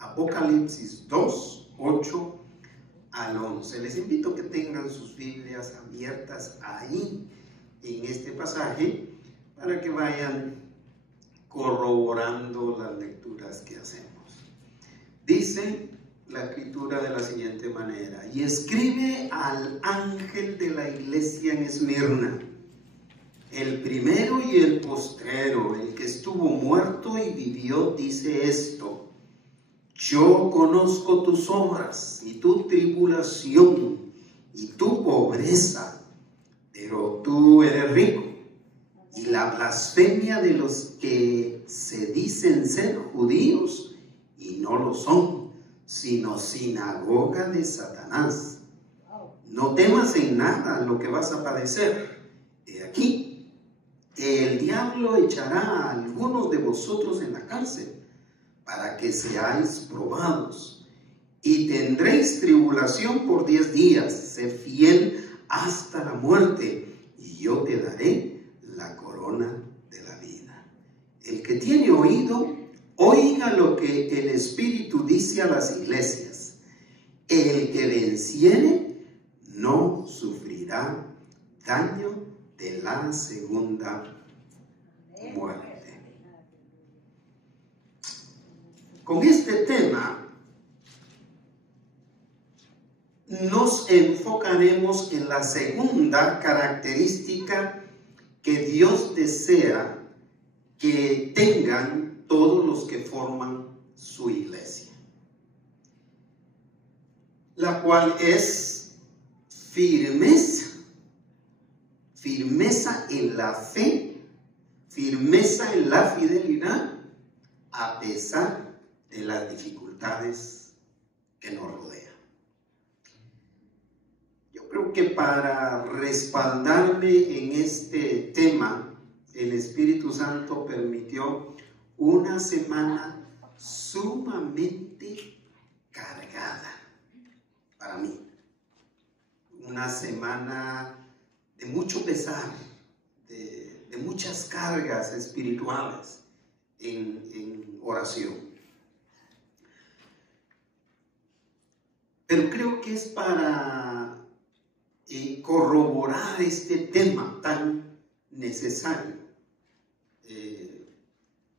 Apocalipsis 2, 8 al 11. Les invito a que tengan sus Biblias abiertas ahí en este pasaje para que vayan corroborando las lecturas que hacemos. Dice la escritura de la siguiente manera: y escribe al ángel de la iglesia en Esmirna, el primero y el postrero, el que estuvo muerto y vivió, dice esto: yo conozco tus obras y tu tribulación y tu pobreza, pero tú eres rico, y la blasfemia de los que se dicen ser judíos y no lo son, sino sinagoga de Satanás. No temas en nada lo que vas a padecer. He aquí, el diablo echará a algunos de vosotros en la cárcel, para que seáis probados, y tendréis tribulación por 10 días. Sé fiel hasta la muerte, y yo te daré la corona de la vida. El que tiene oído, oiga lo que el Espíritu dice a las iglesias. El que venciere no sufrirá daño de la segunda muerte. Con este tema nos enfocaremos en la segunda característica que Dios desea que tengan todos los que forman su iglesia, la cual es firmeza en la fe, firmeza en la fidelidad, a pesar de las dificultades que nos rodean. Yo creo que para respaldarme en este tema, el Espíritu Santo permitió una semana sumamente cargada para mí. Una semana de mucho pesar, de muchas cargas espirituales en oración. Pero creo que es para corroborar este tema tan necesario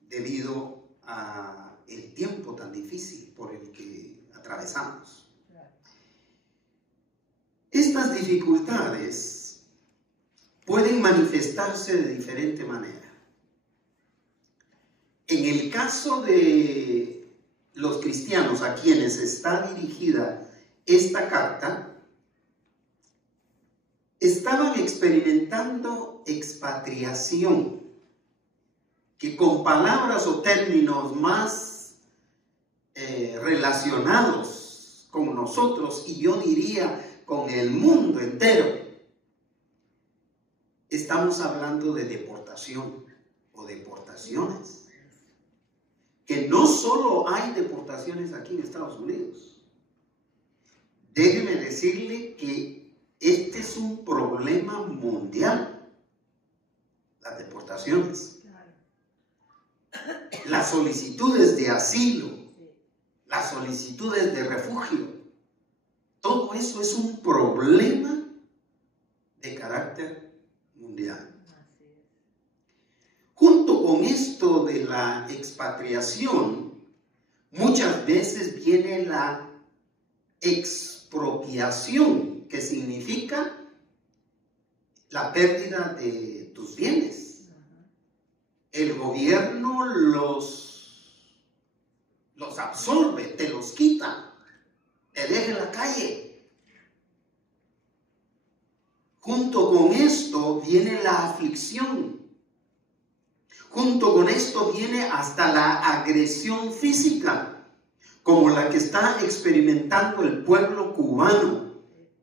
debido a el tiempo tan difícil por el que atravesamos. Estas dificultades pueden manifestarse de diferente manera. En el caso de los cristianos a quienes está dirigida esta carta, estaban experimentando expatriación, que con palabras o términos más relacionados con nosotros, y yo diría con el mundo entero, estamos hablando de deportación o deportaciones. Que no solo hay deportaciones aquí en Estados Unidos. Déjeme decirle que este es un problema mundial, las deportaciones. Las solicitudes de asilo, las solicitudes de refugio, todo eso es un problema de carácter mundial. Junto con esto de la expatriación, muchas veces viene la expropiación, que significa la pérdida de tus bienes. El gobierno los absorbe, te los quita, te deja en la calle. Junto con esto viene la aflicción. Junto con esto viene hasta la agresión física, como la que está experimentando el pueblo cubano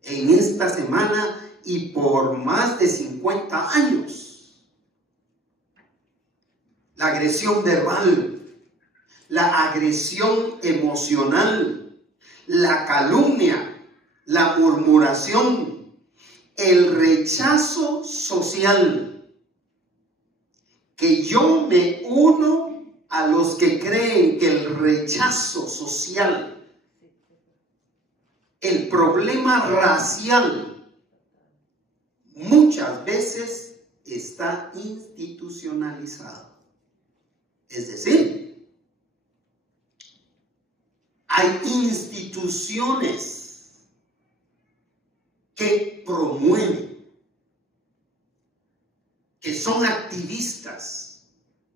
en esta semana y por más de 50 años. La agresión verbal, la agresión emocional, la calumnia, la murmuración, el rechazo social. Que yo me uno a los que creen que el rechazo social, el problema racial, muchas veces está institucionalizado. Es decir, hay instituciones que promueven, que son activistas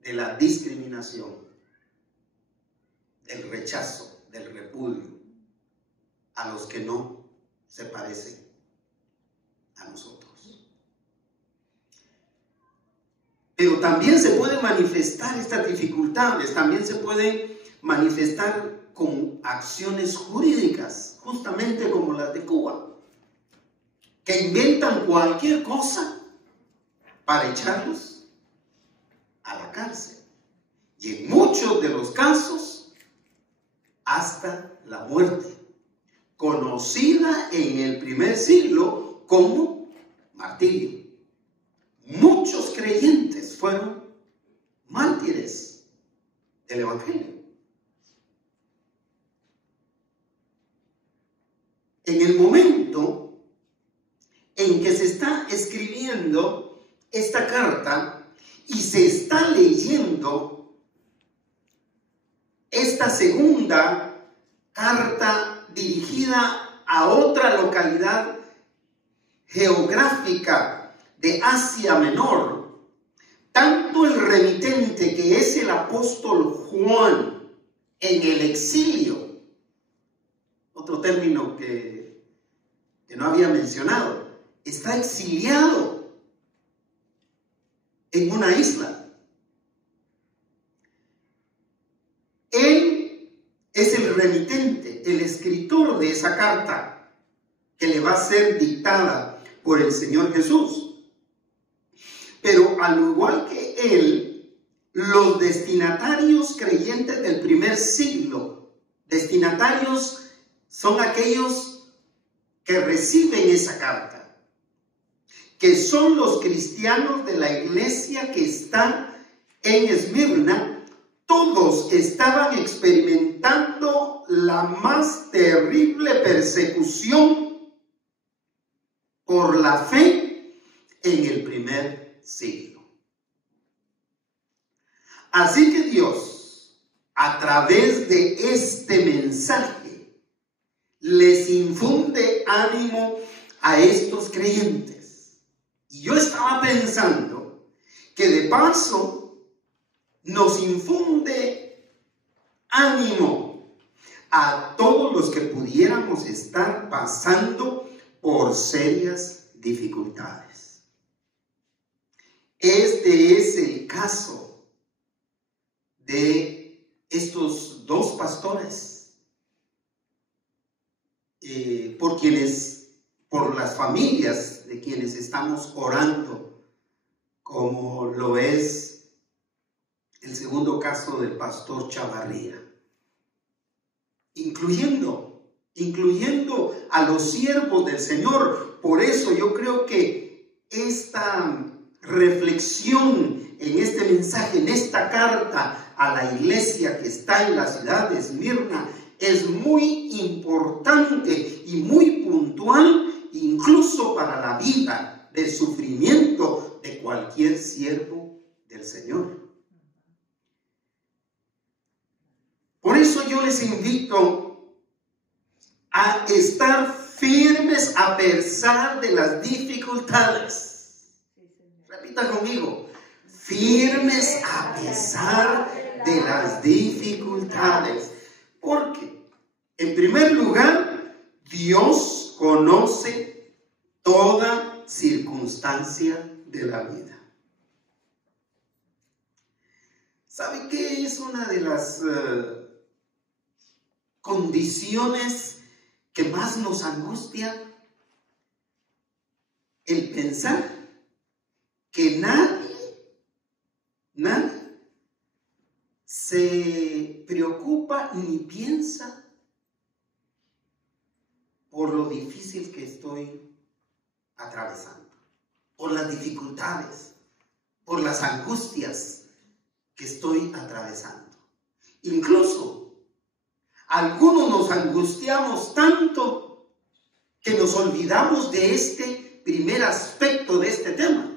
de la discriminación, del rechazo, del repudio a los que no se parecen a nosotros. Pero también se pueden manifestar estas dificultades, también se pueden manifestar con acciones jurídicas, justamente como las de Cuba, que inventan cualquier cosa para echarlos a la cárcel. Y en muchos de los casos, hasta la muerte, conocida en el primer siglo como martirio. Muchos creyentes fueron mártires del Evangelio. En el momento en que se está escribiendo esta carta y se está leyendo esta segunda carta dirigida a otra localidad geográfica de Asia Menor, tanto el remitente, que es el apóstol Juan, en el exilio, otro término que no había mencionado, está exiliado en una isla. Él es el remitente, el escritor de esa carta que le va a ser dictada por el Señor Jesús. Pero al igual que él, los destinatarios creyentes del primer siglo, destinatarios son aquellos que reciben esa carta, que son los cristianos de la iglesia que están en Esmirna. Todos estaban experimentando la más terrible persecución por la fe en el primer siglo. Así que Dios, a través de este mensaje, les infunde ánimo a estos creyentes. Y yo estaba pensando que de paso nos infunde ánimo a todos los que pudiéramos estar pasando por serias dificultades. Este es el caso de estos dos pastores, por las familias de quienes estamos orando, como lo es el segundo caso del pastor Chavarría, incluyendo a los siervos del Señor. Por eso yo creo que esta reflexión en este mensaje, en esta carta a la iglesia que está en la ciudad de Esmirna, es muy importante y muy puntual, incluso para la vida de sufrimiento de cualquier siervo del Señor. Por eso yo les invito a estar firmes a pesar de las dificultades. Repita conmigo: firmes a pesar de las dificultades. Porque, en primer lugar, Dios conoce toda circunstancia de la vida. ¿Sabe qué es una de las condiciones que más nos angustia? El pensar que nadie se preocupa ni piensa por lo difícil que estoy atravesando, por las dificultades, por las angustias que estoy atravesando. Incluso, algunos nos angustiamos tanto que nos olvidamos de este primer aspecto de este tema.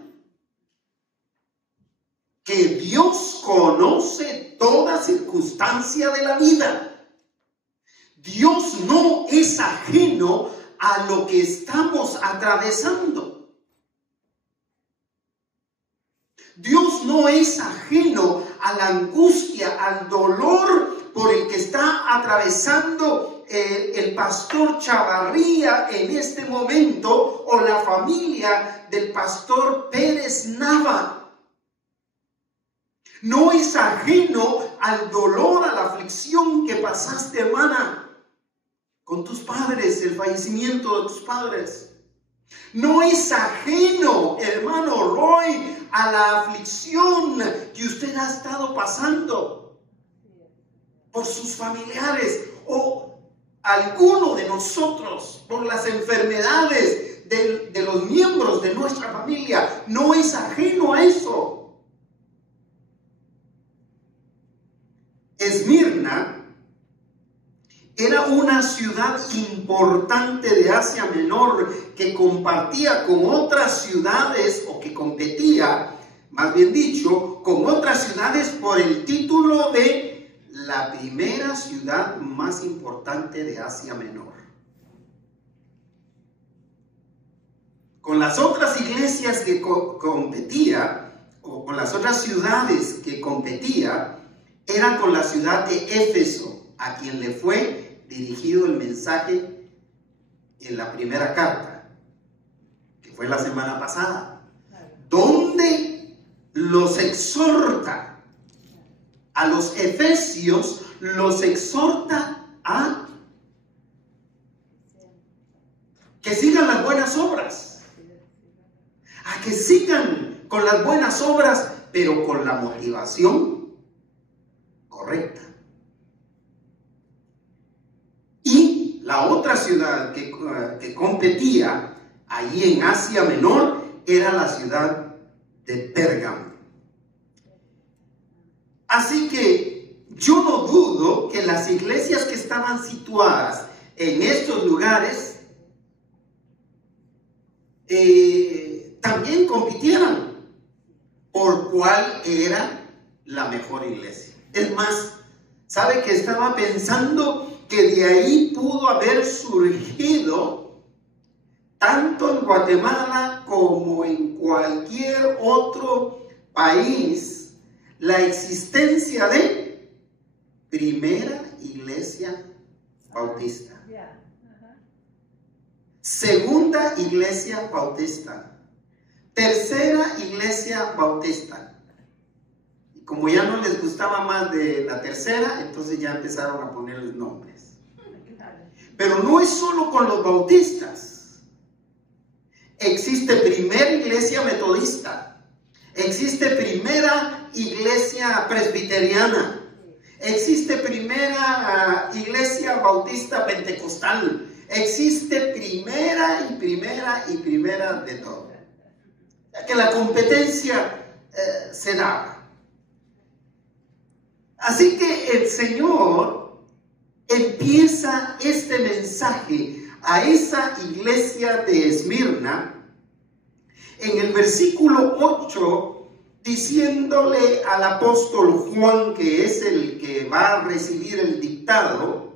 Que Dios conoce toda circunstancia de la vida. Dios no es ajeno a lo que estamos atravesando. Dios no es ajeno a la angustia, al dolor por el que está atravesando el pastor Chavarría en este momento, o la familia del pastor Pérez Nava. No es ajeno al dolor, a la aflicción que pasaste, hermana, con tus padres, el fallecimiento de tus padres. No es ajeno, hermano Roy, a la aflicción que usted ha estado pasando por sus familiares, o alguno de nosotros por las enfermedades de los miembros de nuestra familia. No es ajeno a eso. Esmirna era una ciudad importante de Asia Menor que compartía con otras ciudades, o que competía, más bien dicho, con otras ciudades por el título de la primera ciudad más importante de Asia Menor. Con las otras iglesias que competía, o con las otras ciudades que competía, era con la ciudad de Éfeso, a quien le fue dirigido el mensaje en la primera carta, que fue la semana pasada, donde los exhorta a los efesios, los exhorta a que sigan las buenas obras, a que sigan con las buenas obras, pero con la motivación correcta. Y la otra ciudad que competía allí en Asia Menor era la ciudad de Pérgamo. Así que yo no dudo que las iglesias que estaban situadas en estos lugares también compitieran por cuál era la mejor iglesia. Es más, ¿sabe que estaba pensando que de ahí pudo haber surgido, tanto en Guatemala como en cualquier otro país, la existencia de primera iglesia bautista, segunda iglesia bautista, tercera iglesia bautista? Como ya no les gustaba más de la tercera, entonces ya empezaron a ponerles nombres. Pero no es solo con los bautistas. Existe primera iglesia metodista, existe primera iglesia presbiteriana, existe primera iglesia bautista pentecostal, existe primera y primera de todo. Ya que la competencia se daba. Así que el Señor empieza este mensaje a esa iglesia de Esmirna en el versículo 8, diciéndole al apóstol Juan, que es el que va a recibir el dictado,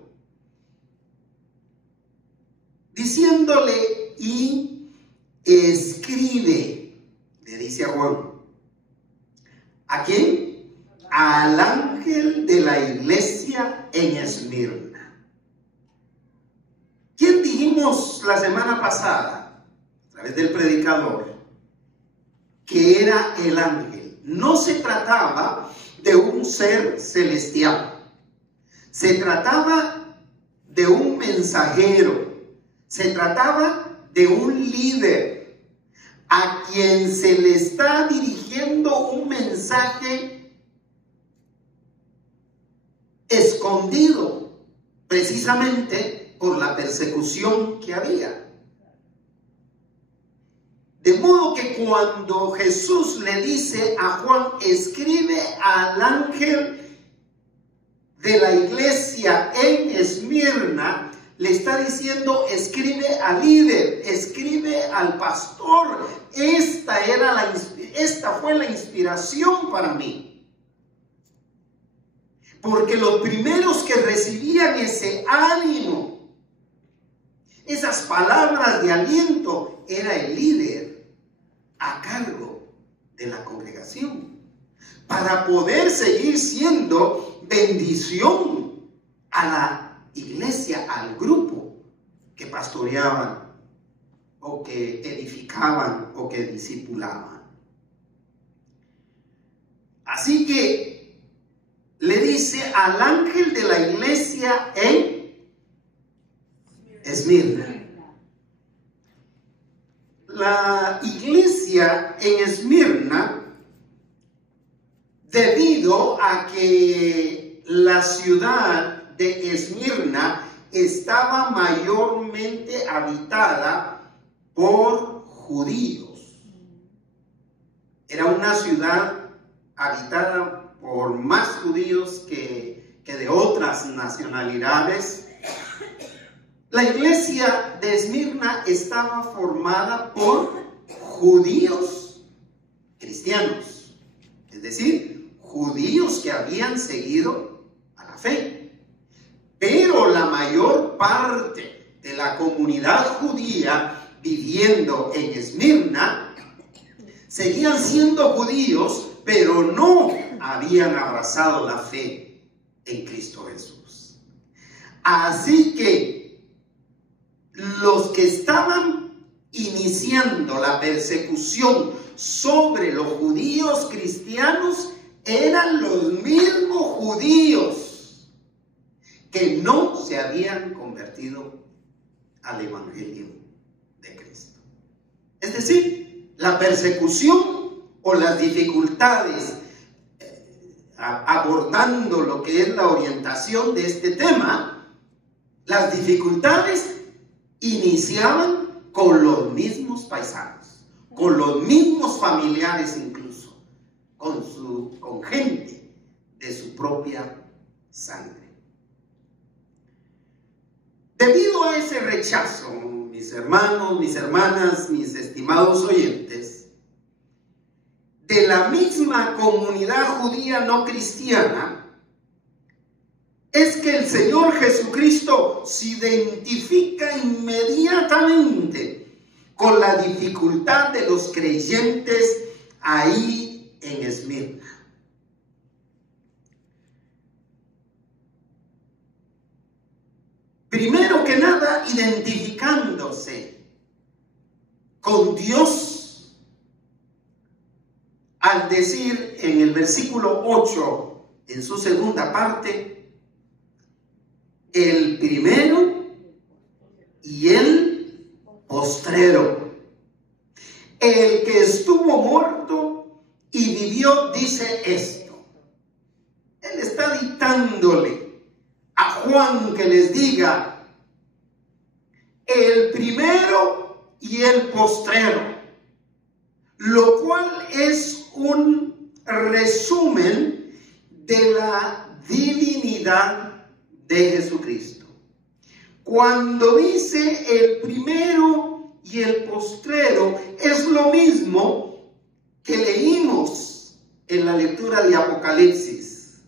diciéndole: y escribe, le dice a Juan. ¿A quién? Al ángel de la iglesia en Esmirna. ¿Quién dijimos la semana pasada, a través del predicador, que era el ángel? No se trataba de un ser celestial, se trataba de un mensajero, se trataba de un líder a quien se le está dirigiendo un mensaje escondido, precisamente por la persecución que había. De modo que cuando Jesús le dice a Juan: escribe al ángel de la iglesia en Esmirna, le está diciendo: escribe al líder, escribe al pastor. Esta fue la inspiración para mí. Porque los primeros que recibían ese ánimo, esas palabras de aliento, era el líder a cargo de la congregación, para poder seguir siendo bendición a la iglesia, al grupo que pastoreaban o que edificaban o que discipulaban. Así que le dice al ángel de la iglesia en Esmirna. La iglesia en Esmirna, debido a que la ciudad de Esmirna estaba mayormente habitada por judíos. Era una ciudad habitada por más judíos que de otras nacionalidades. La iglesia de Esmirna estaba formada por judíos cristianos, es decir, judíos que habían seguido a la fe. Pero la mayor parte de la comunidad judía viviendo en Esmirna seguían siendo judíos, pero no habían abrazado la fe en Cristo Jesús. Así que los que estaban iniciando la persecución sobre los judíos cristianos eran los mismos judíos que no se habían convertido al evangelio de Cristo. Es decir, la persecución o las dificultades, abordando lo que es la orientación de este tema, las dificultades iniciaban con los mismos paisanos, con los mismos familiares, incluso con gente de su propia sangre. Debido a ese rechazo, mis hermanos, mis hermanas, mis estimados oyentes, de la misma comunidad judía no cristiana, es que el Señor Jesucristo se identifica inmediatamente con la dificultad de los creyentes ahí en Esmirna. Primero que nada, identificándose con Dios, al decir en el versículo 8, en su segunda parte, el primero y el postrero, el que estuvo muerto y vivió, dice esto. Él está dictándole a Juan que les diga el primero y el postrero, lo cual es un resumen de la divinidad de Jesucristo. Cuando dice el primero y el postrero, es lo mismo que leímos en la lectura de Apocalipsis,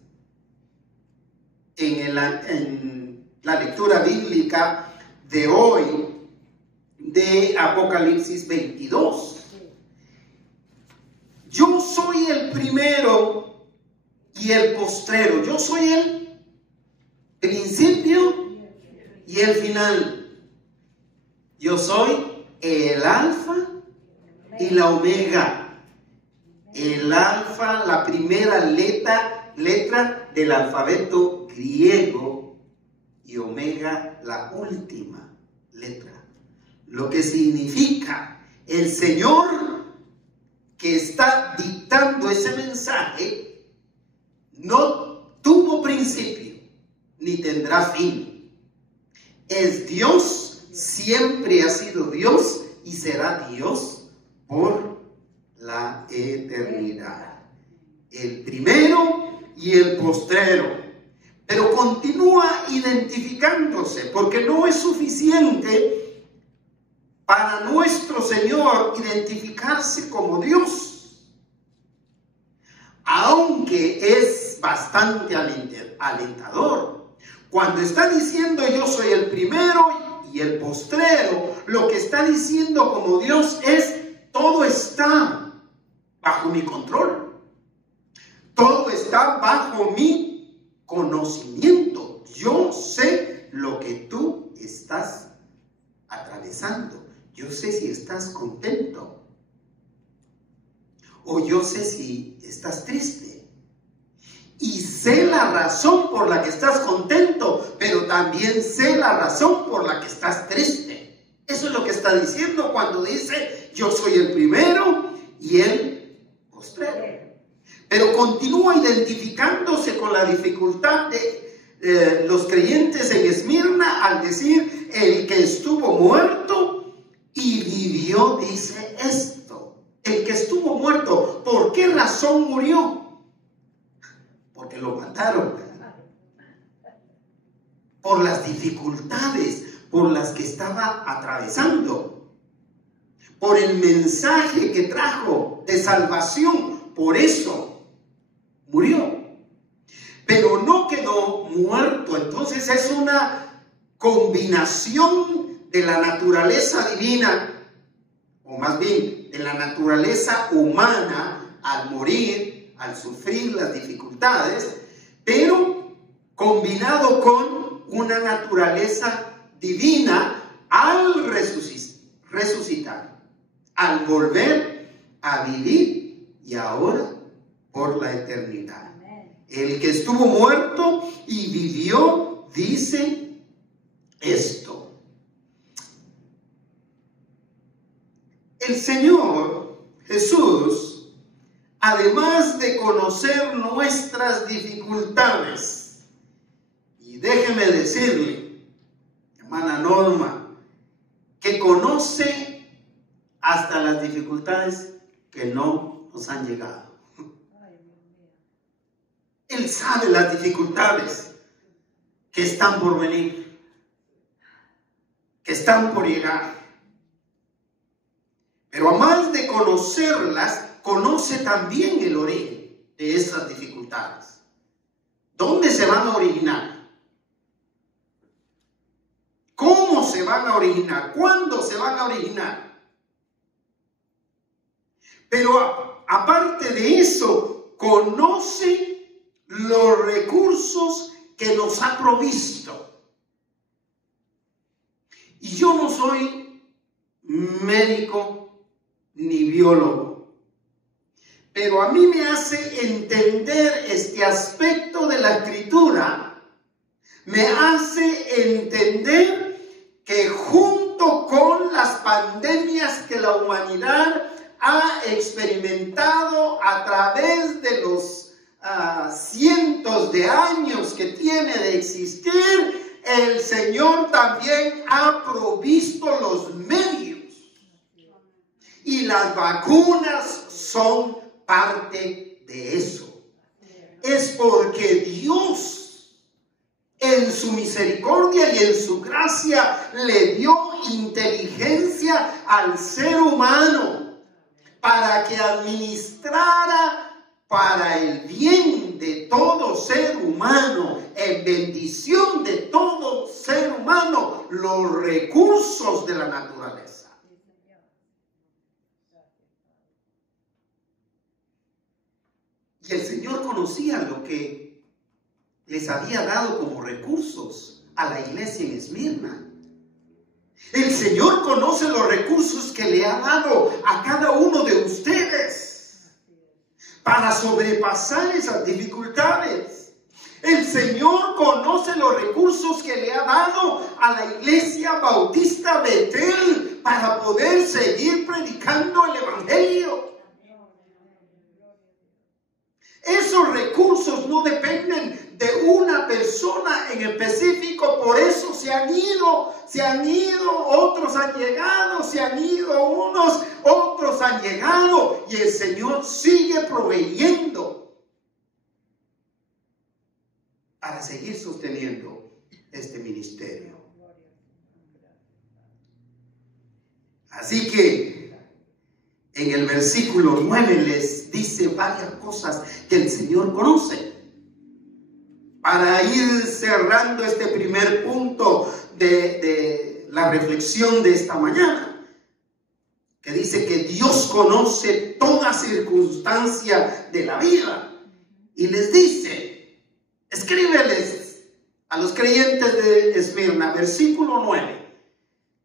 en la lectura bíblica de hoy de Apocalipsis 22. Yo soy el primero y el postrero. Yo soy el principio y el final. Yo soy el alfa y la omega. El alfa, la primera letra del alfabeto griego, y omega, la última letra. Lo que significa, el Señor que está dictando ese mensaje no tuvo principio ni tendrá fin. Es Dios, siempre ha sido Dios y será Dios por la eternidad. El primero y el postrero. pero continúa identificándose, porque no es suficiente para nuestro Señor identificarse como Dios, aunque es bastante alentador. Cuando está diciendo yo soy el primero y el postrero, lo que está diciendo como Dios es todo está bajo mi control, todo está bajo mi conocimiento. Yo sé lo que tú estás atravesando. Yo sé si estás contento o yo sé si estás triste. Y sé la razón por la que estás contento, pero también sé la razón por la que estás triste. Eso es lo que está diciendo cuando dice yo soy el primero y el postrero. Pero continúa identificándose con la dificultad de los creyentes en Esmirna al decir el que estuvo muerto y vivió, dice esto. El que estuvo muerto, ¿por qué razón murió? Porque lo mataron. Por las dificultades por las que estaba atravesando. Por el mensaje que trajo de salvación. Por eso murió. Pero no quedó muerto. Entonces es una combinación de la naturaleza divina, o más bien de la naturaleza humana al morir, al sufrir las dificultades, pero combinado con una naturaleza divina al resucitar, al volver a vivir y ahora por la eternidad. El que estuvo muerto y vivió dice esto. El Señor Jesús, además de conocer nuestras dificultades, y déjeme decirle, hermana Norma, que conoce hasta las dificultades que no nos han llegado. Él sabe las dificultades que están por venir, que están por llegar. Pero además de conocerlas, conoce también el origen de esas dificultades. ¿Dónde se van a originar? ¿Cómo se van a originar? ¿Cuándo se van a originar? Pero aparte de eso, conoce los recursos que nos ha provisto. Y yo no soy médico ni biólogo, pero a mí me hace entender este aspecto de la Escritura, me hace entender que junto con las pandemias que la humanidad ha experimentado a través de los cientos de años que tiene de existir, el Señor también ha provisto los medios. Y las vacunas son parte de eso. Es porque Dios, en su misericordia y en su gracia, le dio inteligencia al ser humano para que administrara para el bien de todo ser humano, en bendición de todo ser humano, los recursos de la naturaleza. Y el Señor conocía lo que les había dado como recursos a la iglesia en Esmirna. El Señor conoce los recursos que le ha dado a cada uno de ustedes para sobrepasar esas dificultades. El Señor conoce los recursos que le ha dado a la iglesia bautista Betel para poder seguir predicando el Evangelio. Esos recursos no dependen de una persona en específico, por eso se han ido, otros han llegado, se han ido unos, otros han llegado, y el Señor sigue proveyendo para para seguir sosteniendo este ministerio. Así que en el versículo 9 les dice varias cosas que el Señor conoce. Para ir cerrando este primer punto de la reflexión de esta mañana, que dice que Dios conoce toda circunstancia de la vida. Y les dice, escríbeles a los creyentes de Esmirna, versículo 9.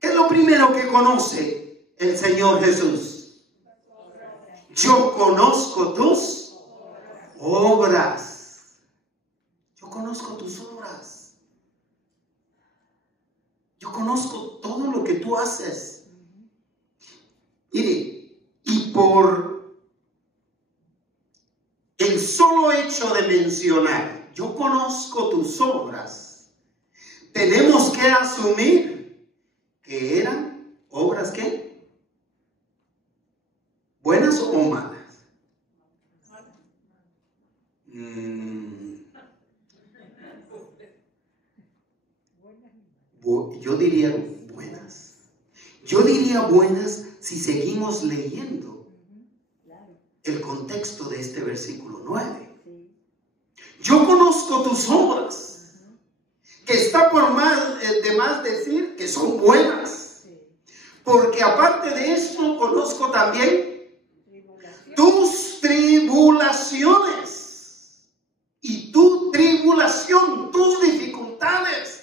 ¿Qué es lo primero que conoce el Señor Jesús? Yo conozco tus obras. Yo conozco tus obras. Yo conozco todo lo que tú haces. Mire, y por el solo hecho de mencionar, yo conozco tus obras, tenemos que asumir que eran obras ¿qué? ¿Buenas o malas? Yo diría buenas. Yo diría buenas si seguimos leyendo el contexto de este versículo 9. Yo conozco tus obras, que está por de más decir que son buenas, porque aparte de eso conozco también tus tribulaciones y tu tribulación, tus dificultades.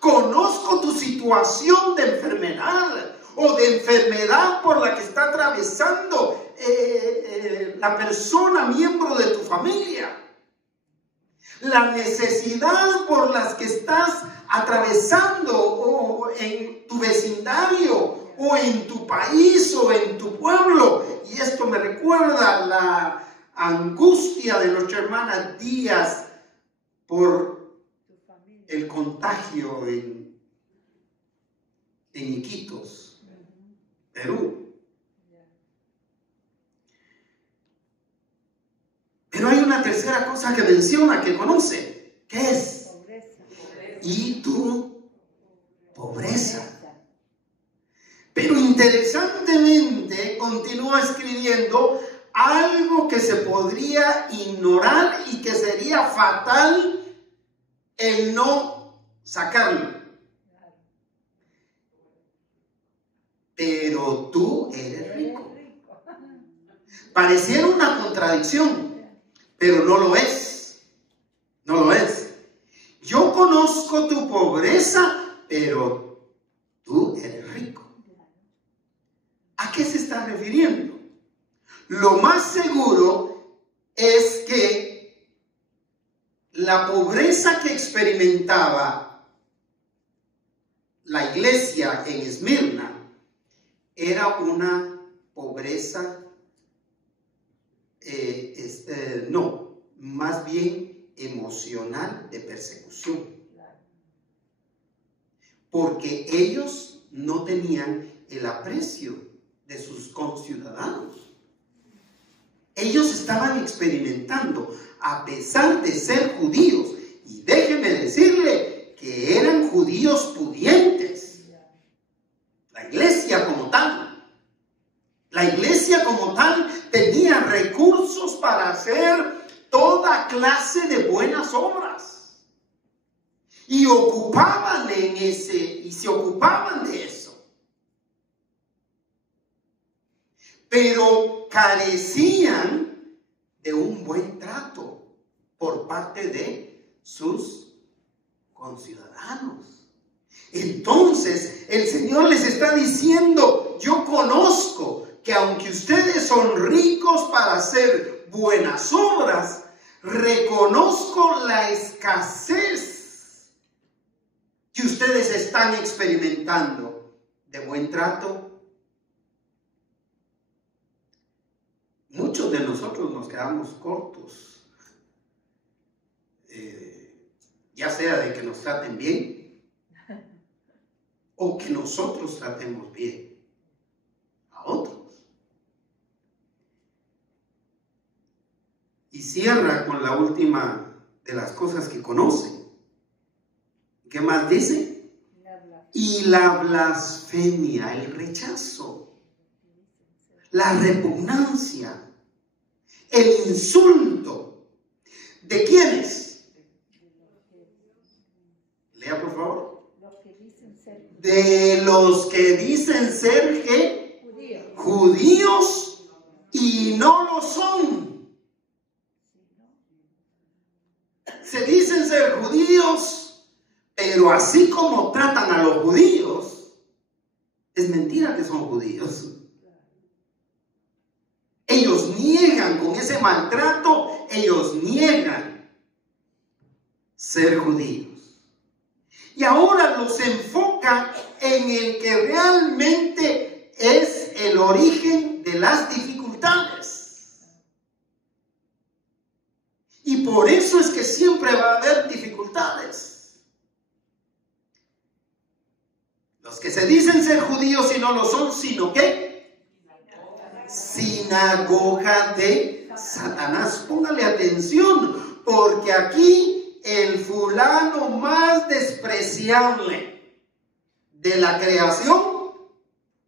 Conozco tu situación de enfermedad o de enfermedad por la que está atravesando la persona, miembro de tu familia. La necesidad por las que estás atravesando o en tu vecindario o en tu país o en tu pueblo. Y esto me recuerda la angustia de nuestra hermana Díaz por el contagio en Iquitos, Perú. Pero hay una tercera cosa que menciona, que conoce, que es y tu pobreza. Pero interesantemente continúa escribiendo algo que se podría ignorar y que sería fatal el no sacarlo. Pero tú eres rico. Pareciera una contradicción, pero no lo es. No lo es. Yo conozco tu pobreza, pero tú eres rico. ¿A qué se está refiriendo? Lo más seguro es que la pobreza que experimentaba la iglesia en Esmirna era una pobreza, más bien emocional, de persecución. Porque ellos no tenían el aprecio de sus conciudadanos. Ellos estaban experimentando, a pesar de ser judíos, y déjeme decirle que eran judíos pudientes. La iglesia como tal tenía recursos para hacer toda clase de buenas obras. Y se ocupaban de eso. Pero carecían de un buen trato por parte de sus conciudadanos. Entonces el Señor les está diciendo, yo conozco que aunque ustedes son ricos para hacer buenas obras, reconozco la escasez que ustedes están experimentando de buen trato. Muchos de nosotros nos quedamos cortos, ya sea de que nos traten bien o que nosotros tratemos bien a otros. Y cierra con la última de las cosas que conoce. ¿Qué más dice? Y la blasfemia, el rechazo, la repugnancia, el insulto. ¿De quiénes? Lea, por favor. De los que dicen ser ¿qué? Judíos y no lo son. Se dicen ser judíos, pero así como tratan a los judíos, es mentira que son judíos. Ellos niegan con ese maltrato, ellos niegan ser judíos. Y ahora los enfoca en el que realmente es el origen de las dificultades. Y por eso es que siempre va a haber dificultades. Los que se dicen ser judíos y no lo son, sino que sinagoga de Satanás. Póngale atención, porque aquí el fulano más despreciable de la creación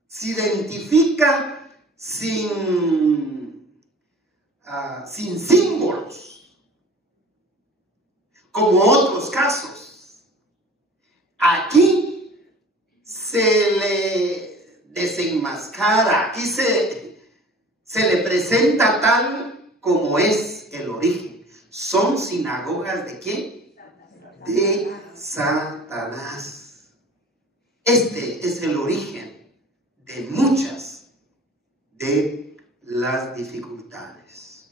se identifica sin símbolos, como otros casos. Aquí se le desenmascara, aquí se le presenta tal como es el origen. Son sinagogas ¿de quién? De Satanás. Este es el origen de muchas de las dificultades.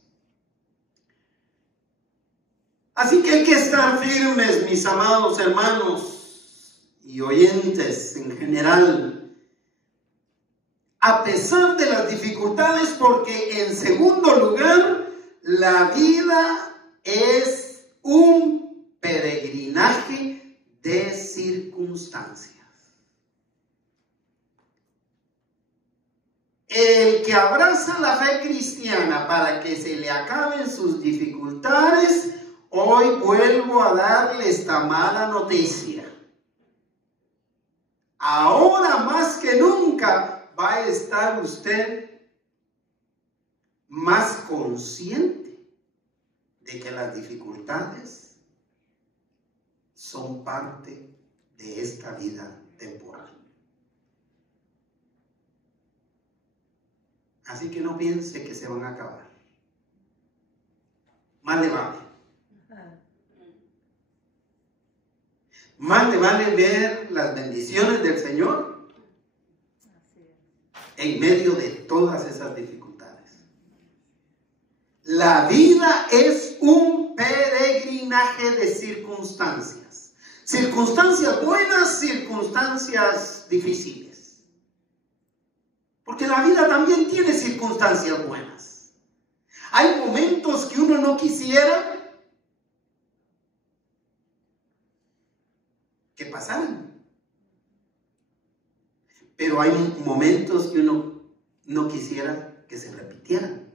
Así que hay que estar firmes, mis amados hermanos y oyentes en general, a pesar de las dificultades, porque en segundo lugar, la vida es un peregrinaje de circunstancias. El que abraza la fe cristiana para que se le acaben sus dificultades, hoy vuelvo a darle esta mala noticia. Ahora más que nunca va a estar usted más consciente de que las dificultades son parte de esta vida temporal. Así que no piense que se van a acabar. Más le vale. Más le vale ver las bendiciones del Señor en medio de todas esas dificultades. La vida es un peregrinaje de circunstancias. Circunstancias buenas, circunstancias difíciles. Porque la vida también tiene circunstancias buenas. Hay momentos que uno no quisiera que pasaran. Pero hay momentos que uno no quisiera que se repitieran.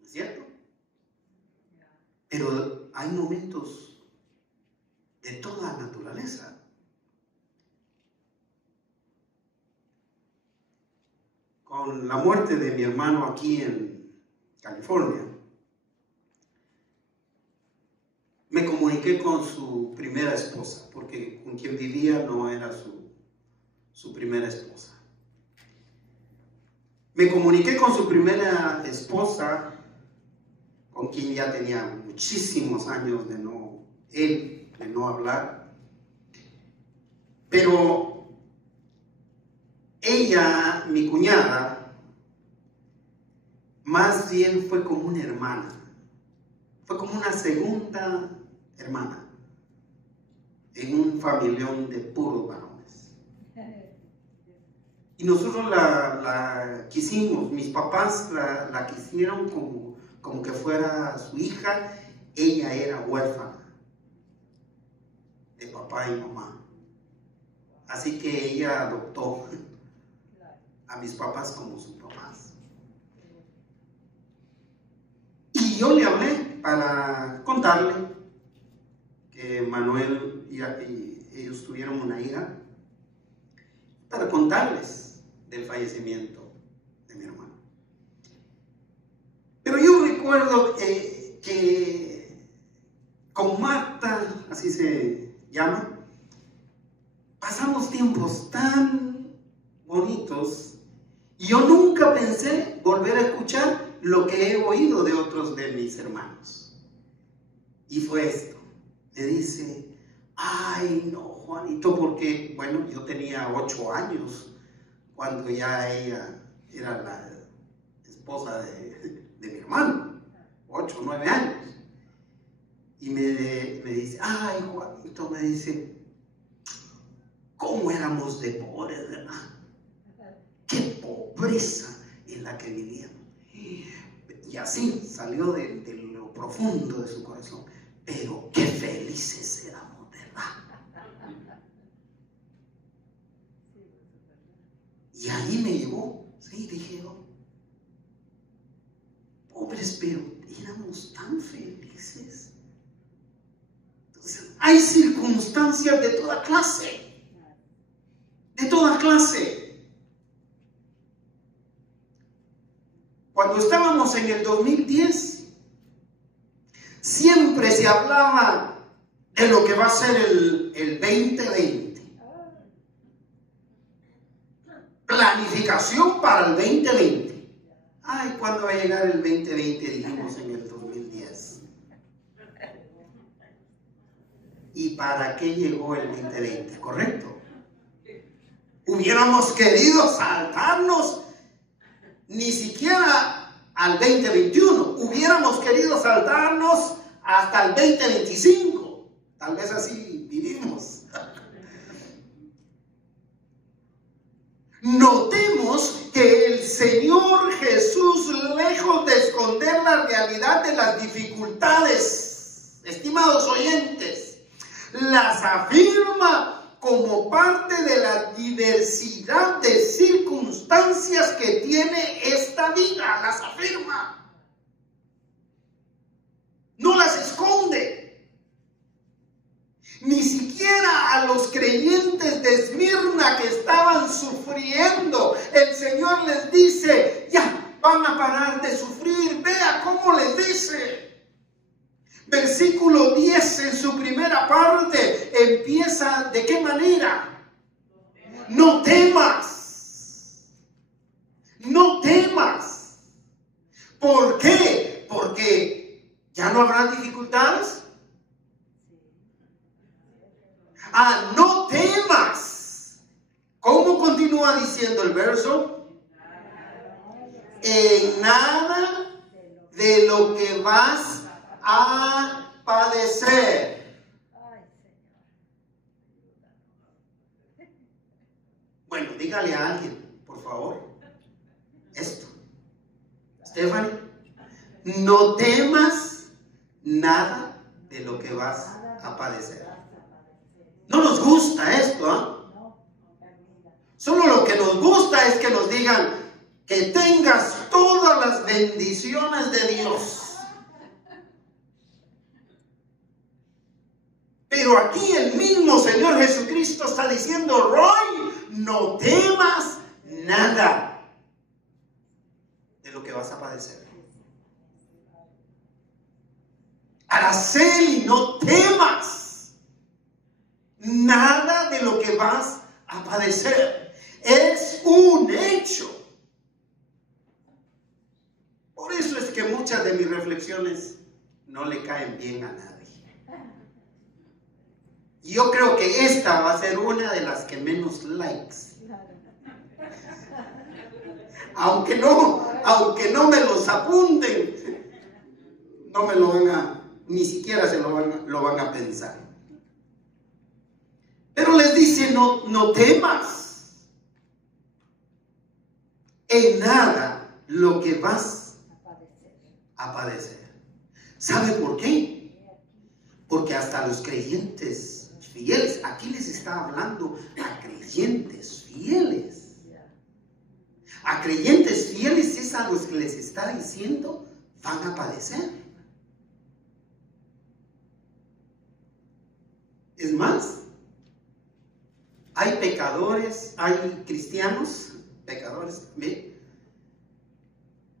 ¿Cierto? Pero hay momentos de toda naturaleza. Con la muerte de mi hermano aquí en California, me comuniqué con su primera esposa, porque con quien vivía no era su primera esposa. Me comuniqué con su primera esposa, con quien ya tenía muchísimos años de no hablar. Pero ella, mi cuñada, más bien fue como una hermana. Fue como una segunda hermana en un familión de puros varones. Y nosotros la quisimos, mis papás la quisieron como que fuera su hija. Ella era huérfana de papá y mamá. Así que ella adoptó a mis papás como sus papás. Y yo le hablé para contarle que Manuel y ellos tuvieron una hija, para contarles del fallecimiento de mi hermano. Pero yo recuerdo que con Marta, así se llama, pasamos tiempos tan bonitos y yo nunca pensé volver a escuchar lo que he oído de otros de mis hermanos. Y fue esto. Me dice, ay no, Juanito, porque, bueno, yo tenía 8 años cuando ya ella era la esposa de mi hermano, 8 o 9 años. Y me dice, ay Juanito, me dice, ¿cómo éramos de pobres, verdad? Qué pobreza en la que vivíamos. Y así salió de lo profundo de su corazón. Pero qué felices éramos, ¿verdad? Y ahí me llegó, sí, dije yo, pobres, pero éramos tan felices. Entonces, hay circunstancias de toda clase, de toda clase. Cuando estábamos en el 2010, siempre se hablaba de lo que va a ser el 2020. Planificación para el 2020. Ay, ¿cuándo va a llegar el 2020? Dijimos en el 2010. ¿Y para qué llegó el 2020? ¿Correcto? Hubiéramos querido saltarnos ni siquiera al 2021, hubiéramos querido saltarnos hasta el 2025, tal vez así vivimos. Notemos que el Señor Jesús, lejos de esconder la realidad de las dificultades, estimados oyentes, las afirma como parte de la diversidad de circunstancias que tiene esta vida. Las afirma, no las esconde. Ni siquiera a los creyentes de Esmirna que estaban sufriendo, el Señor les dice, ya van a parar de sufrir. Vea cómo les dice. Versículo 10 en su primera parte empieza ¿de qué manera? No temas. No temas. ¿Por qué? Porque ya no habrá dificultades. No temas. ¿Cómo continúa diciendo el verso? En nada de lo que vas a padecer. Bueno, dígale a alguien, por favor, esto. Stephanie, no temas nada de lo que vas a padecer. No nos gusta esto, Solo lo que nos gusta es que nos digan que tengas todas las bendiciones de Dios. Pero aquí el mismo Señor Jesucristo está diciendo, Roy, no temas nada de lo que vas a padecer. Araceli, no temas nada de lo que vas a padecer. Es un hecho. Por eso es que muchas de mis reflexiones no le caen bien a nadie. Yo creo que esta va a ser una de las que menos likes. Aunque no me los apunten, no me lo van a, ni siquiera se lo van a pensar. Pero les dice, no temas en nada lo que vas a padecer. ¿Sabe por qué? Porque hasta los creyentes fieles, aquí les está hablando a creyentes fieles. A creyentes fieles es a los que les está diciendo van a padecer. Es más, hay pecadores, hay cristianos, pecadores también,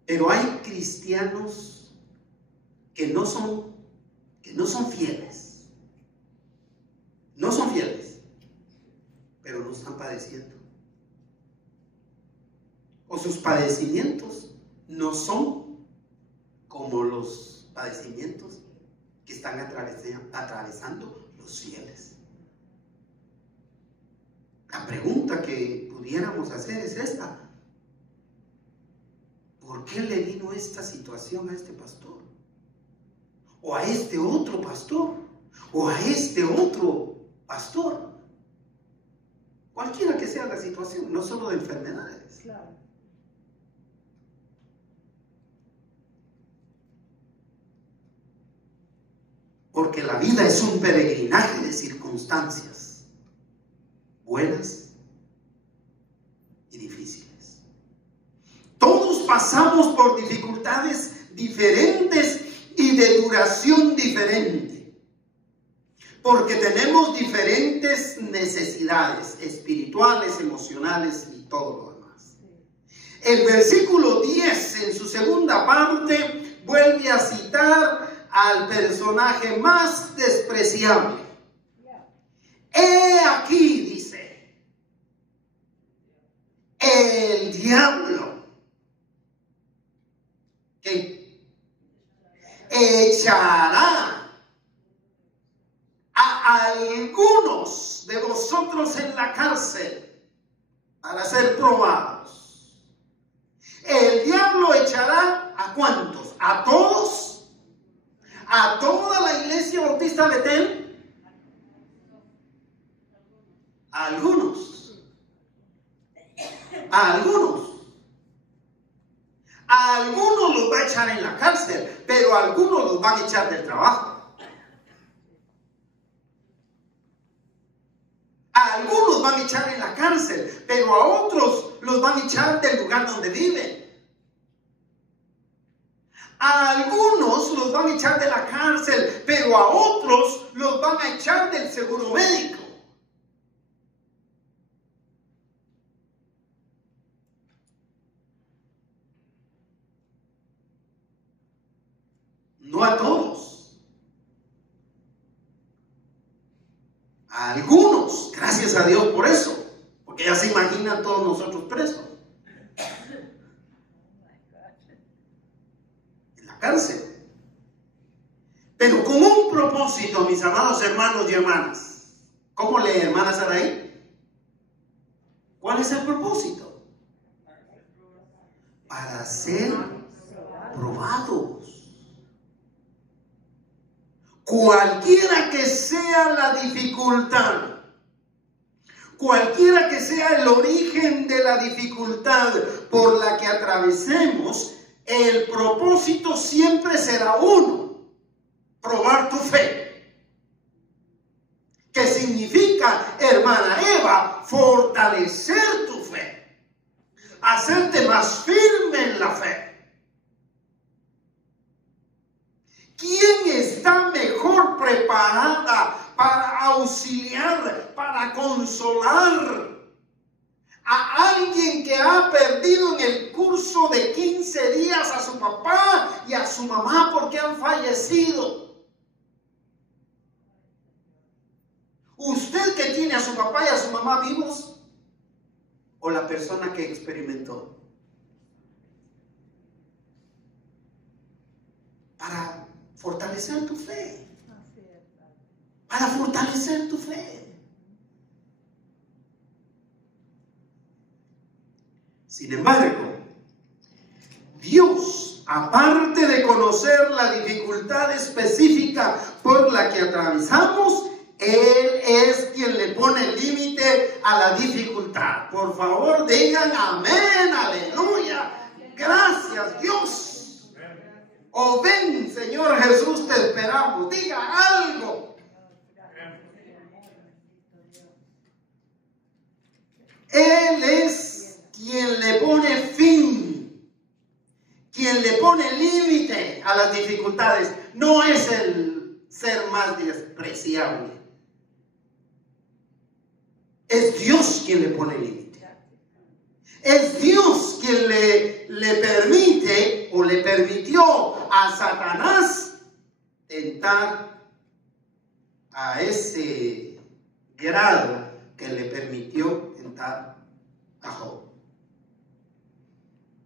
pero hay cristianos que no son fieles. No son fieles, pero no están padeciendo. O sus padecimientos no son como los padecimientos que están atravesando los fieles. La pregunta que pudiéramos hacer es esta: ¿por qué le vino esta situación a este pastor? O a este otro pastor, o a este otro pastor. Cualquiera que sea la situación, no solo de enfermedades. Claro. Porque la vida es un peregrinaje de circunstancias buenas y difíciles. Todos pasamos por dificultades diferentes y de duración diferente, porque tenemos diferentes necesidades espirituales, emocionales y todo lo demás. El versículo 10, en su segunda parte, vuelve a citar al personaje más despreciable. He aquí, dice, el diablo que echará a algunos de vosotros en la cárcel para ser probados. El diablo echará ¿a cuántos? ¿A todos? ¿A toda la iglesia bautista Betel? A algunos. A algunos. A algunos los va a echar en la cárcel, pero a algunos los van a echar del trabajo. A algunos van a echar en la cárcel, pero a otros los van a echar del lugar donde viven. A algunos los van a echar de la cárcel, pero a otros los van a echar del seguro médico. No a todos. A algunos, gracias a Dios por eso, porque ya se imaginan todos nosotros presos en la cárcel, pero con un propósito, mis amados hermanos y hermanas. ¿Cómo lee, hermana Saraí? ¿Cuál es el propósito? Para ser probados. Cualquiera que sea la dificultad, cualquiera que sea el origen de la dificultad por la que atravesemos, el propósito siempre será uno: probar tu fe. ¿Qué significa, hermana Eva? Fortalecer tu fe, hacerte más firme en la fe. ¿Quién está mejor preparada para auxiliar, para consolar a alguien que ha perdido en el curso de 15 días a su papá y a su mamá porque han fallecido? ¿Usted que tiene a su papá y a su mamá vivos, o la persona que experimentó? Para fortalecer tu fe. Para fortalecer tu fe. Sin embargo, Dios, aparte de conocer la dificultad específica por la que atravesamos, Él es quien le pone límite a la dificultad. Por favor, digan amén, aleluya. Gracias, Dios. Oh, ven, Señor Jesús, te esperamos. Diga algo. Él es quien le pone fin, quien le pone límite a las dificultades. No es el ser más despreciable. Es Dios quien le pone límite. Es Dios quien le permite o le permitió a Satanás tentar a ese grado que le permitió tentar a Job.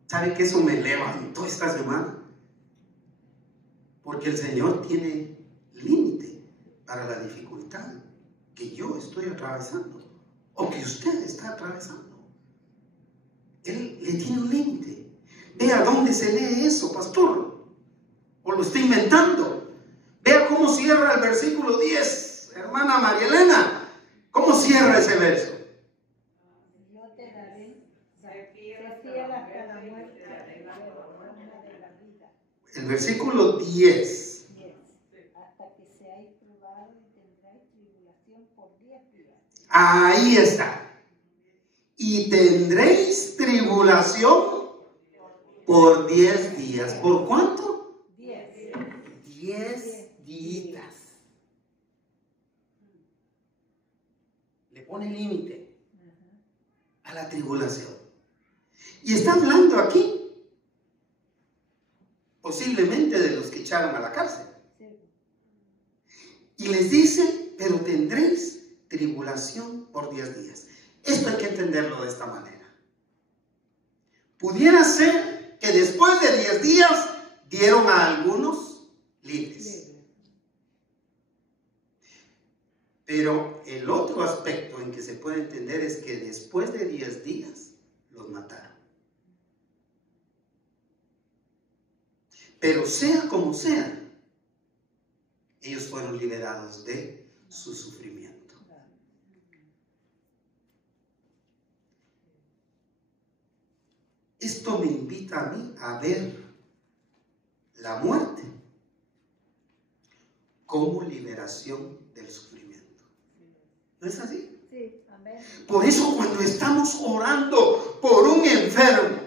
¿Sabe que eso me levantó esta semana? Porque el Señor tiene límite para la dificultad que yo estoy atravesando o que usted está atravesando. Él le tiene un límite. Vea dónde se lee eso, pastor. O lo está inventando. Vea cómo cierra el versículo 10, hermana María Elena. ¿Cómo cierra ese verso? Yo te daré fiel hasta la muerte de la vida. El versículo 10. Hasta que seáis probados y tendráis tribulación por 10 días. Ahí está. Y tendréis tribulación por 10 días. ¿Por cuánto? 10 días. Le pone límite a la tribulación. Y está hablando aquí posiblemente de los que echaron a la cárcel. Y les dice, pero tendréis tribulación por 10 días. Esto hay que entenderlo de esta manera. Pudiera ser que después de 10 días dieron a algunos libres. Pero el otro aspecto en que se puede entender es que después de 10 días los mataron. Pero sea como sea, ellos fueron liberados de su sufrimiento. Esto me invita a mí a ver la muerte como liberación del sufrimiento. ¿No es así? Sí, amén. Por eso cuando estamos orando por un enfermo,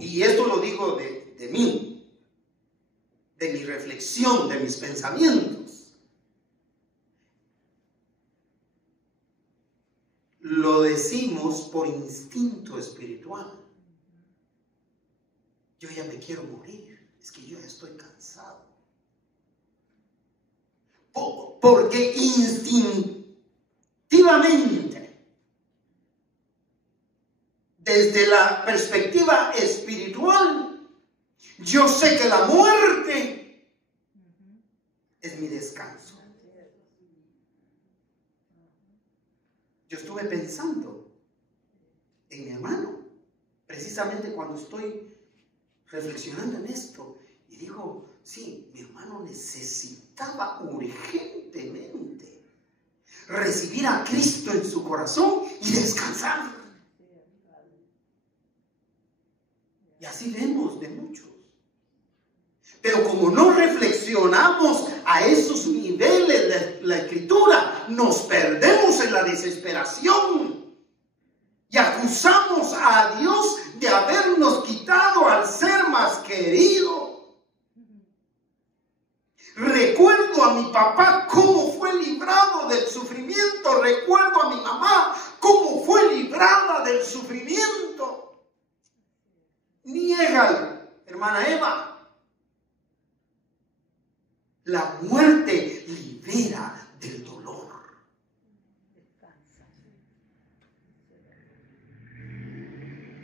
y esto lo digo de mí, de mi reflexión, de mis pensamientos, lo decimos por instinto espiritual. Yo ya me quiero morir, es que yo ya estoy cansado. Porque instintivamente, desde la perspectiva espiritual, yo sé que la muerte es mi descanso. Yo estuve pensando en mi hermano, precisamente cuando estoy reflexionando en esto, y digo, sí, mi hermano necesitaba urgentemente recibir a Cristo en su corazón y descansar. Y así vemos de muchos. Pero como no reflexionamos a esos niveles de la Escritura, nos perdemos en la desesperación y acusamos a Dios de habernos quitado al ser más querido. Recuerdo a mi papá cómo fue librado del sufrimiento. Recuerdo a mi mamá cómo fue librada del sufrimiento. Niégalo, hermana Eva. La muerte libera del dolor.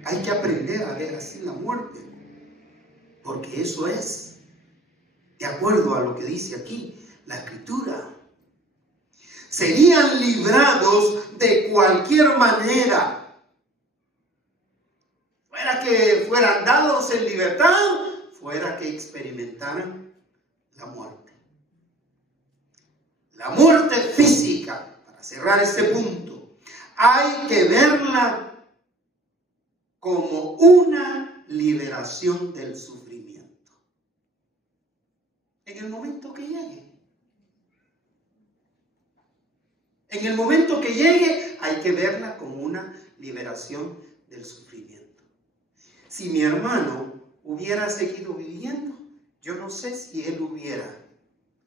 Hay que aprender a ver así la muerte, porque eso es, de acuerdo a lo que dice aquí la Escritura, serían librados de cualquier manera. Fuera que fueran dados en libertad, fuera que experimentaran la muerte. La muerte física, para cerrar este punto, hay que verla como una liberación del sufrimiento. En el momento que llegue. En el momento que llegue, hay que verla como una liberación del sufrimiento. Si mi hermano hubiera seguido viviendo, yo no sé si él hubiera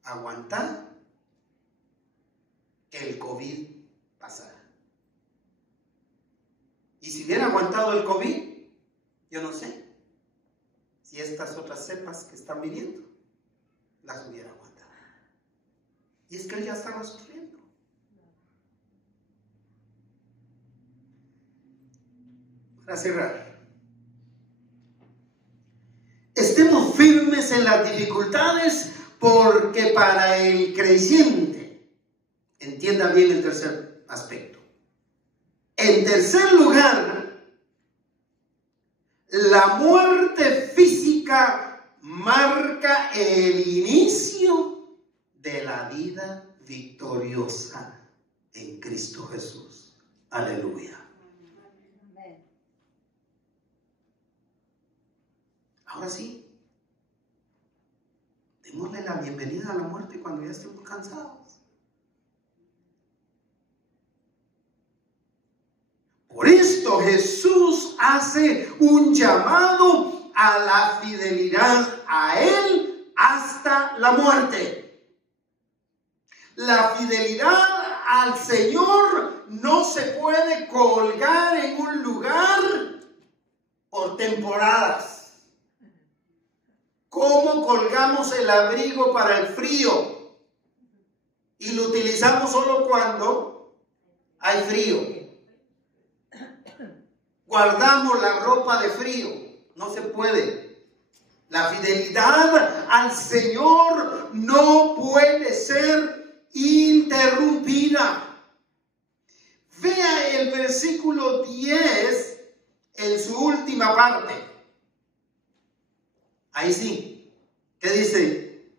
aguantado que el COVID pasar. Y si hubiera aguantado el COVID, yo no sé si estas otras cepas que están viniendo las hubiera aguantado. Y es que él ya estaba sufriendo. Para cerrar, estemos firmes en las dificultades, porque para el creyente, entienda bien el tercer aspecto. En tercer lugar, la muerte física marca el inicio de la vida victoriosa en Cristo Jesús. Aleluya. Ahora sí, démosle la bienvenida a la muerte cuando ya estemos cansados. Por esto Jesús hace un llamado a la fidelidad a Él hasta la muerte. La fidelidad al Señor no se puede colgar en un lugar por temporadas. ¿Cómo colgamos el abrigo para el frío? Y lo utilizamos solo cuando hay frío. Guardamos la ropa de frío. No se puede. La fidelidad al Señor no puede ser interrumpida. Vea el versículo 10 en su última parte. Ahí sí. ¿Qué dice?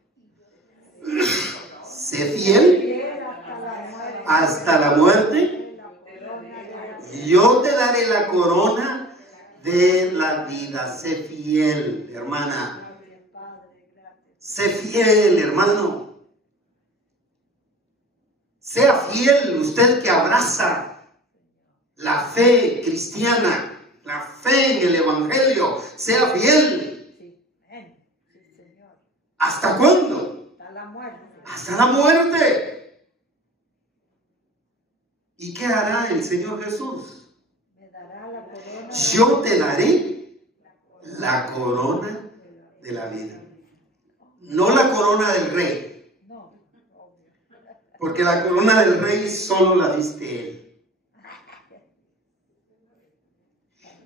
Sé fiel hasta la muerte. Yo te daré la corona de la vida. Sé fiel, hermana. Sé fiel, hermano. Sea fiel usted que abraza la fe cristiana, la fe en el Evangelio. Sea fiel. ¿Hasta cuándo? Hasta la muerte. Hasta la muerte. ¿Y qué hará el Señor Jesús? Me dará la corona. Yo te daré la corona de la vida. No la corona del rey. No. Porque la corona del rey solo la viste él.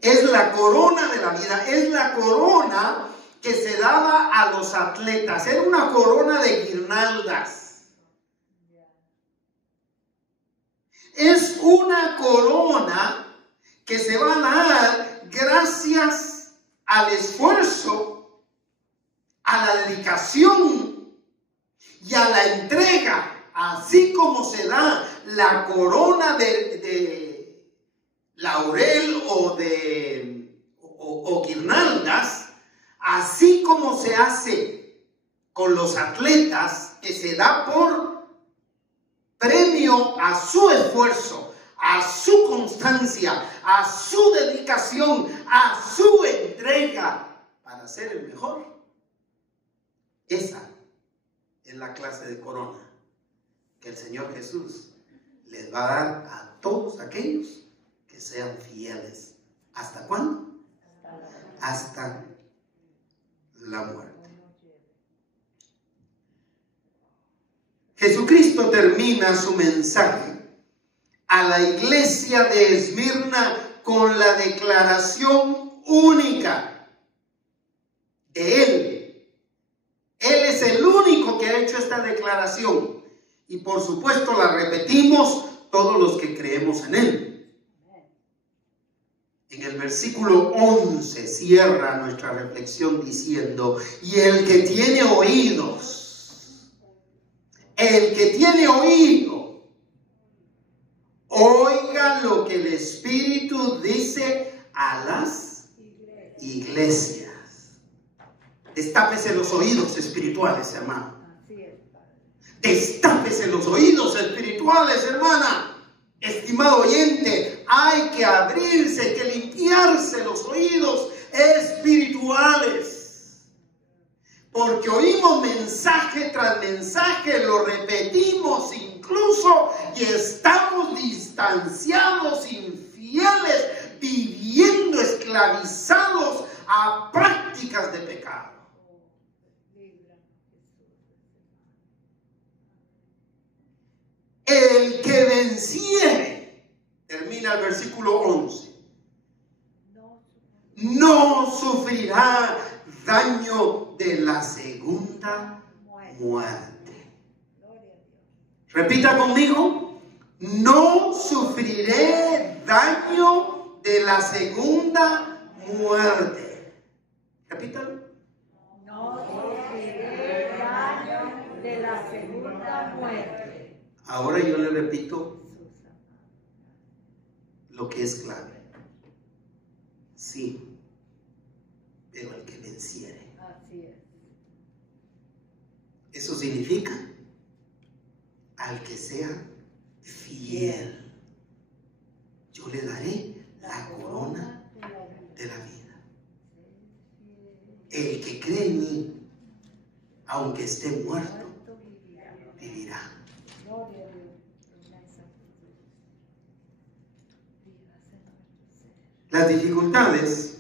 Es la corona de la vida. Es la corona que se daba a los atletas. Era una corona de guirnaldas. Es una corona que se va a dar gracias al esfuerzo, a la dedicación y a la entrega, así como se da la corona de laurel o guirnaldas. Así como se hace con los atletas, que se da por premio a su esfuerzo, a su constancia, a su dedicación, a su entrega para ser el mejor. Esa es la clase de corona que el Señor Jesús les va a dar a todos aquellos que sean fieles. ¿Hasta cuándo? Hasta la muerte. Jesucristo termina su mensaje a la iglesia de Esmirna con la declaración única de Él. Él es el único que ha hecho esta declaración y por supuesto la repetimos todos los que creemos en Él. En el versículo 11 cierra nuestra reflexión diciendo: y el que tiene oídos, oiga lo que el Espíritu dice a las iglesias. Destápese los oídos espirituales, hermano. Destápese los oídos espirituales, hermana. Estimado oyente, hay que abrirse, hay que limpiarse los oídos espirituales. porque oímos mensaje tras mensaje, lo repetimos incluso y estamos distanciados, infieles, viviendo esclavizados a prácticas de pecado. El que venciere, termina el versículo 11, no sufrirá daño de la segunda muerte. Repita conmigo, no sufriré daño de la segunda muerte. Repítalo. No sufriré daño de la segunda muerte. Ahora yo le repito lo que es clave. Sí, pero el que venciere. Así es. Eso significa al que sea fiel. Yo le daré la corona de la vida. El que cree en mí, aunque esté muerto, vivirá. Las dificultades,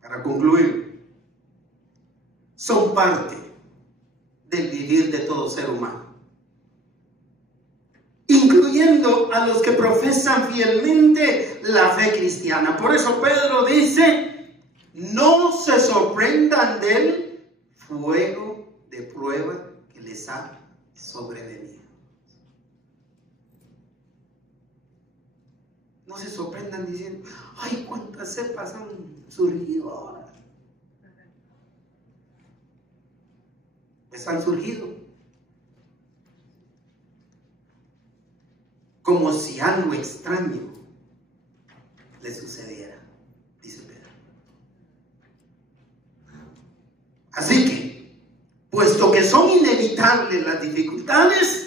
para concluir, son parte del vivir de todo ser humano, incluyendo a los que profesan fielmente la fe cristiana. Por eso Pedro dice, no se sorprendan del fuego de prueba que les ha sobrevenido. No se sorprendan diciendo, ay, cuántas cepas han surgido ahora. Pues han surgido como si algo extraño le sucediera, dice Pedro. Así que, puesto que son inevitables las dificultades,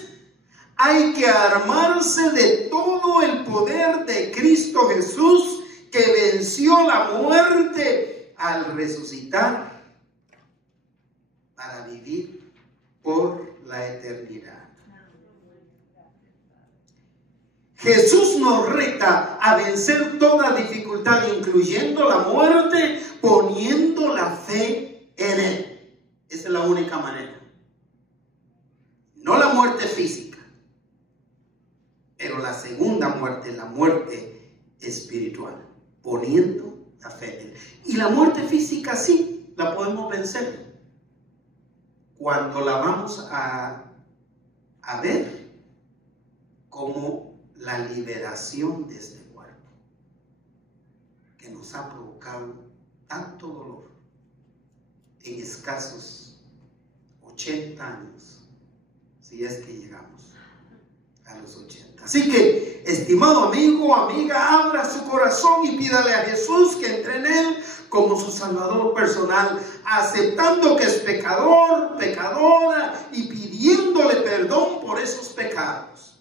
hay que armarse de todo el poder de Cristo Jesús, que venció la muerte al resucitar para vivir por la eternidad. Jesús nos reta a vencer toda dificultad, incluyendo la muerte, poniendo la fe en Él. Esa es la única manera. No la muerte física, pero la segunda muerte, la muerte espiritual, poniendo la fe en Él. Y la muerte física sí, la podemos vencer cuando la vamos a ver como la liberación de este cuerpo que nos ha provocado tanto dolor en escasos 80 años, si es que llegamos a los 80. Así que, estimado amigo, amiga, abra su corazón y pídale a Jesús que entre en él como su Salvador personal, aceptando que es pecador, pecadora, y pidiéndole perdón por esos pecados.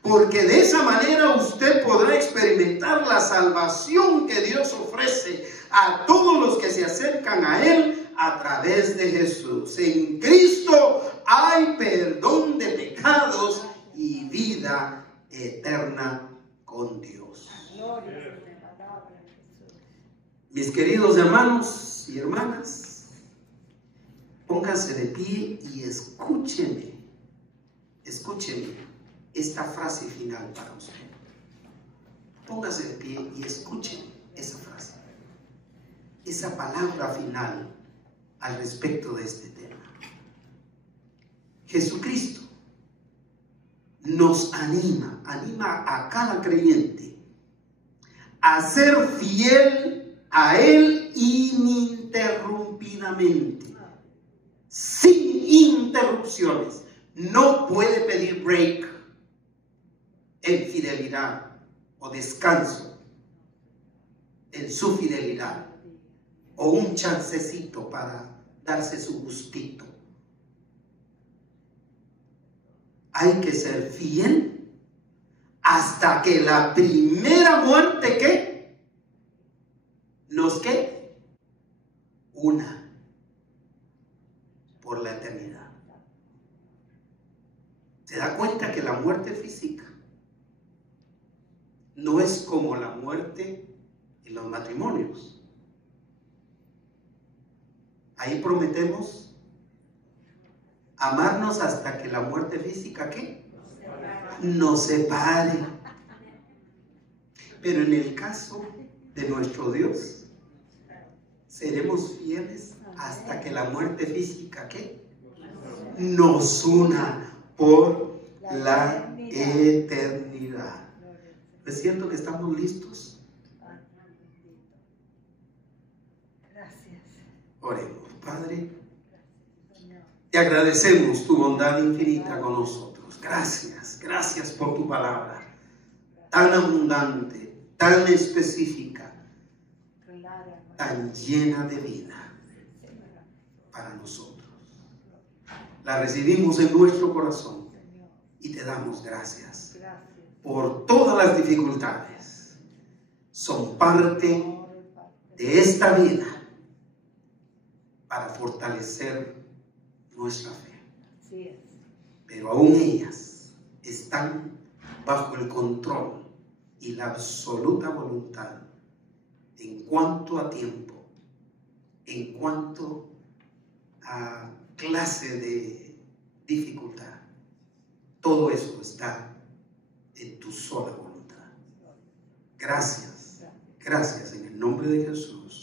Porque de esa manera usted podrá experimentar la salvación que Dios ofrece a todos los que se acercan a Él a través de Jesús. En Cristo hay perdón de pecados y vida eterna con Dios. Mis queridos hermanos y hermanas, pónganse de pie y escúchenme esta frase final para usted. Póngase de pie y escuchen esa frase, esa palabra final al respecto de este tema. Jesucristo nos anima a cada creyente a ser fiel a Él ininterrumpidamente, sin interrupciones. No puede pedir break en fidelidad o descanso en su fidelidad, o un chancecito para darse su gustito. Hay que ser fiel hasta que la primera muerte, ¿qué? Nos, ¿qué? Una. por la eternidad. ¿Se da cuenta que la muerte física no es como la muerte en los matrimonios? Ahí prometemos amarnos hasta que la muerte física, ¿qué? Nos separe. Pero en el caso de nuestro Dios, seremos fieles hasta que la muerte física, ¿qué? Nos una por la eternidad. ¿Es cierto que estamos listos? Gracias. Oremos. Padre, te agradecemos tu bondad infinita con nosotros. Gracias, gracias por tu palabra tan abundante, tan específica, tan llena de vida para nosotros. La recibimos en nuestro corazón y te damos gracias por todas las dificultades. Son parte de esta vida para fortalecer nuestra fe. Pero aún ellas están bajo el control y la absoluta voluntad en cuanto a tiempo, en cuanto a clase de dificultad. Todo eso está en tu sola voluntad. Gracias, gracias en el nombre de Jesús.